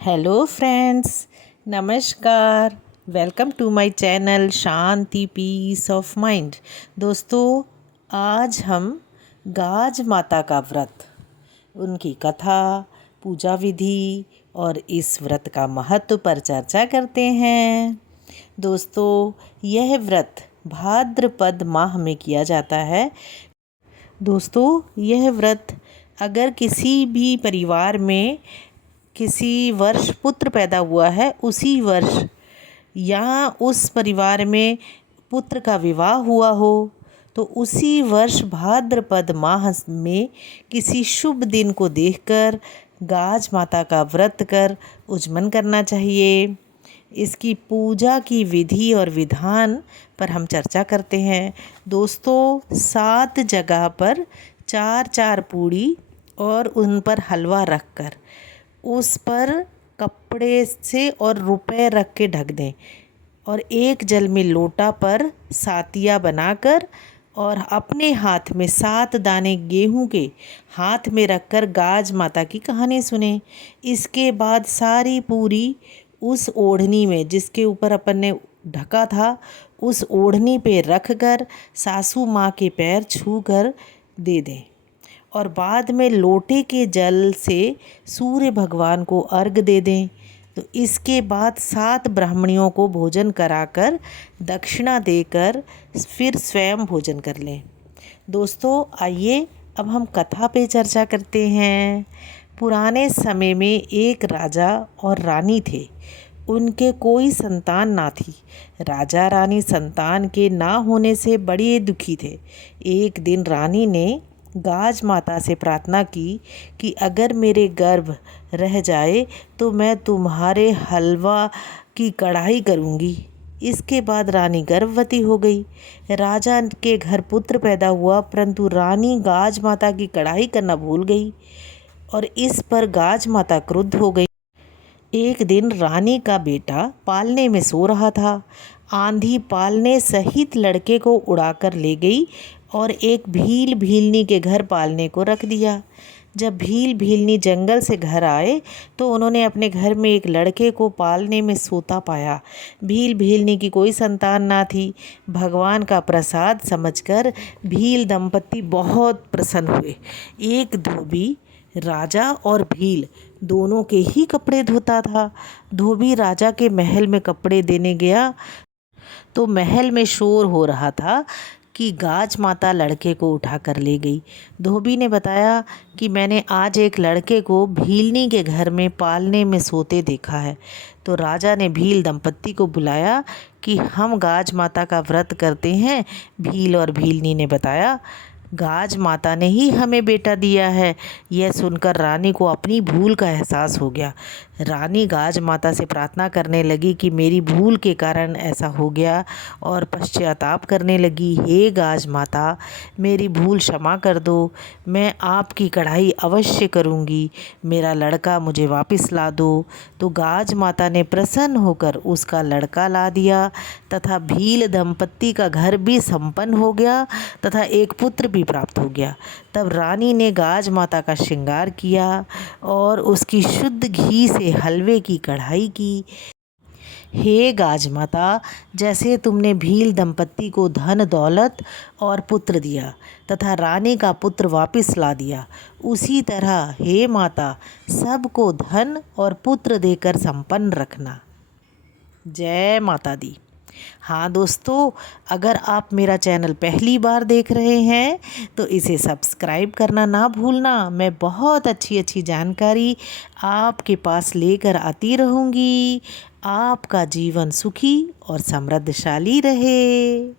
Hello friends, नमस्कार। Welcome to my channel Shanti peace of mind. दोस्तों, आज हम गाज माता का व्रत, उनकी कथा, पूजा विधि और इस व्रत का महत्व पर चर्चा करते हैं। दोस्तों, यह व्रत भाद्रपद माह में किया जाता है। दोस्तों, यह व्रत अगर किसी भी परिवार में किसी वर्ष पुत्र पैदा हुआ है, उसी वर्ष या उस परिवार में पुत्र का विवाह हुआ हो, तो उसी वर्ष भाद्रपद माह में किसी शुभ दिन को देखकर गाज माता का व्रत कर उज्जमन करना चाहिए। इसकी पूजा की विधि और विधान पर हम चर्चा करते हैं। दोस्तों, 7 जगह पर 4-4 पूड़ी और उन पर हलवा रखकर उस पर कपड़े से और रुपए रख के ढक दें और एक जल में लोटा पर सातिया बनाकर और अपने हाथ में 7 दाने गेहूं के हाथ में रखकर गाज माता की कहानी सुने। इसके बाद सारी पूरी उस ओढ़नी में जिसके ऊपर अपन ने ढका था, उस ओढ़नी पे रख कर सासू माँ के पैर छू कर दे दें और बाद में लोटे के जल से सूर्य भगवान को अर्घ दे दें। तो इसके बाद 7 ब्राह्मणियों को भोजन कराकर दक्षिणा देकर फिर स्वयं भोजन कर लें। दोस्तों, आइए अब हम कथा पे चर्चा करते हैं। पुराने समय में एक राजा और रानी थे। उनके कोई संतान ना थी। राजा रानी संतान के ना होने से बड़े दुखी थे। एक दिन रानी ने गाज माता से प्रार्थना की कि अगर मेरे गर्भ रह जाए तो मैं तुम्हारे हलवा की कढ़ाई करूँगी। इसके बाद रानी गर्भवती हो गई। राजा के घर पुत्र पैदा हुआ, परंतु रानी गाज माता की कढ़ाई करना भूल गई और इस पर गाज माता क्रुद्ध हो गई। एक दिन रानी का बेटा पालने में सो रहा था। आंधी पालने सहित लड़के को उड़ाकर ले गई और एक भील भीलनी के घर पालने को रख दिया। जब भील भीलनी जंगल से घर आए तो उन्होंने अपने घर में एक लड़के को पालने में सोता पाया। भील भीलनी की कोई संतान ना थी। भगवान का प्रसाद समझकर भील दंपत्ति बहुत प्रसन्न हुए। एक धोबी राजा और भील दोनों के ही कपड़े धोता था। धोबी राजा के महल में कपड़े देने गया तो महल में शोर हो रहा था कि गाज माता लड़के को उठा कर ले गई। धोबी ने बताया कि मैंने आज एक लड़के को भीलनी के घर में पालने में सोते देखा है। तो राजा ने भील दंपत्ति को बुलाया कि हम गाज माता का व्रत करते हैं। भील और भीलनी ने बताया, गाज माता ने ही हमें बेटा दिया है। यह सुनकर रानी को अपनी भूल का एहसास हो गया। रानी गाज माता से प्रार्थना करने लगी कि मेरी भूल के कारण ऐसा हो गया और पश्चाताप करने लगी। हे गाज माता, मेरी भूल क्षमा कर दो। मैं आपकी कढ़ाई अवश्य करूँगी। मेरा लड़का मुझे वापस ला दो। तो गाज माता ने प्रसन्न होकर उसका लड़का ला दिया तथा भील दंपत्ति का घर भी संपन्न हो गया तथा एक पुत्र भी प्राप्त हो गया। तब रानी ने गाज माता का श्रृंगार किया और उसकी शुद्ध घी से हलवे की कढ़ाई की। हे गाज माता, जैसे तुमने भील दंपत्ति को धन दौलत और पुत्र दिया तथा रानी का पुत्र वापस ला दिया, उसी तरह हे माता सबको धन और पुत्र देकर संपन्न रखना। जय माता दी। हाँ दोस्तों, अगर आप मेरा चैनल पहली बार देख रहे हैं तो इसे सब्सक्राइब करना ना भूलना। मैं बहुत अच्छी अच्छी जानकारी आपके पास लेकर आती रहूँगी। आपका जीवन सुखी और समृद्धशाली रहे।